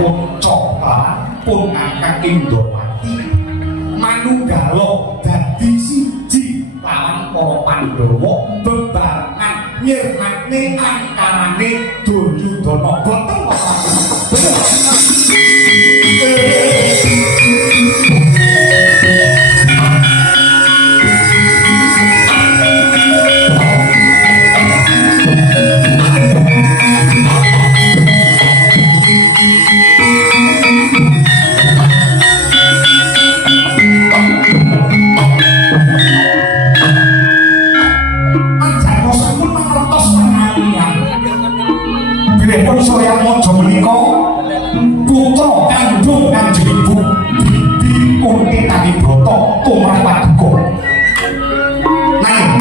pun coba pun angka Indowati manunggala dadi siji lawan para Pandhawa bebarengan nyirnakne angkarane Duryudana boten pun saya mojo menika putra kandung Kanjeng Ibu Bibi Kunti Tanibrata tumrap paduka. Nah,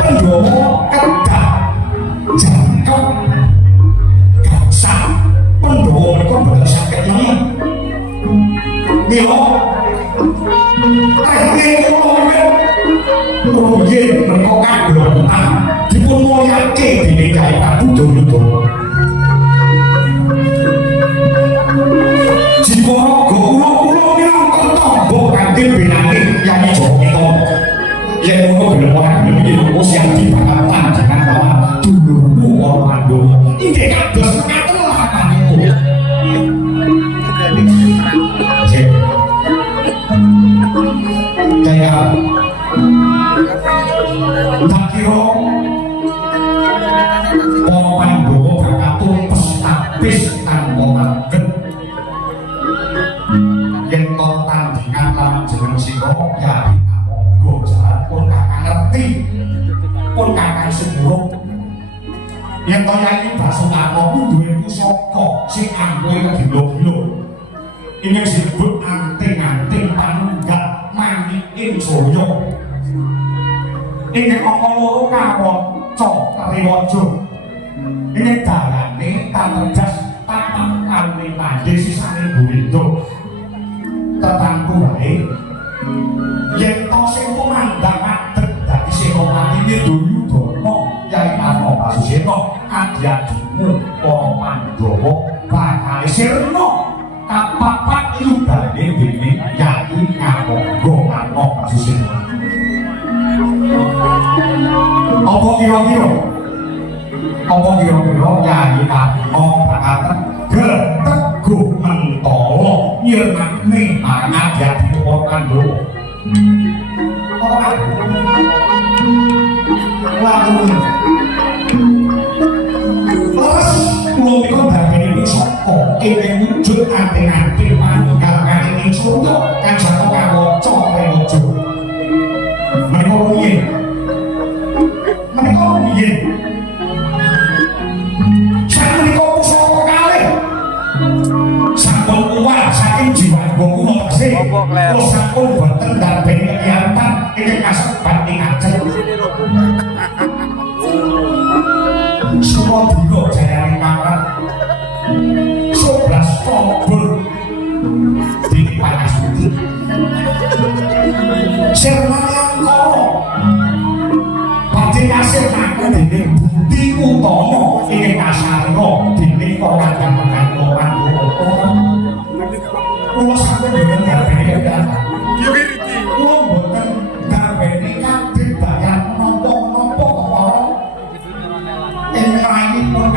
Pandhawa kedah jangkep gangsal Pandhawa menika boten saged nemen. Mila rumiyin menika kadongan dipun mulyake dening Kyai Prabu Duryudana. Jika kula minangka tamba kanthi benane Kyai Joko yen ngono gelem ora gelem iki usian dibakal panjenengan lawan dulurmu para Pandhawa. Inggih kados mekaten lapanipun. Kaya tak kira para Pandhawa bakal tumpes tapis tanpa kaget yen to tandingan lawan jeneng sira ya monggo jalan pun kakang ngerti pun kakang semurung yen to Yai Basutarna ku duwe pusaka sing anggoe kedilo-dilo ini disebut anting-anting panunggak Maniking Jaya. Ini angka loro kawon Cakriwaja. Ini dalane taterjas tapak kali pandhe sisane Gowindo. Tetangku wae yen to sing pemandang adeg dadi Senopatine Duryudana Kyai Karna Basusena adyadimu para Pandhawa bakal sirna kapapat yudane dening Kyai Ngapangga Karna Basusena. Apa kira-kira Kyai Karna bakal teguh mentala nyirnakne pangadyadi para Pandhawa. Kula menika ndarbeni pusaka ing wujud anting-anting manunggal kalining surya kang jatuh kawaca Cakriwaja. Menika rumiyin sapunika pusaka kalih sampun kuwat saking jiwanipun kula tesih kula sampun boten ndarbeni kegiatan ingkang kasebat ing Aceh. Semua dino jayane kamar 11 Oktober di Panasudi Sirnayangkara badhe kasilake dening Budi Utama ing kasarna dening para kadang-kadang kula sampun boten ndarbeni kegiatan kula boten ndarbeni kabeh bayan nopo-nopo kepara ing rainipun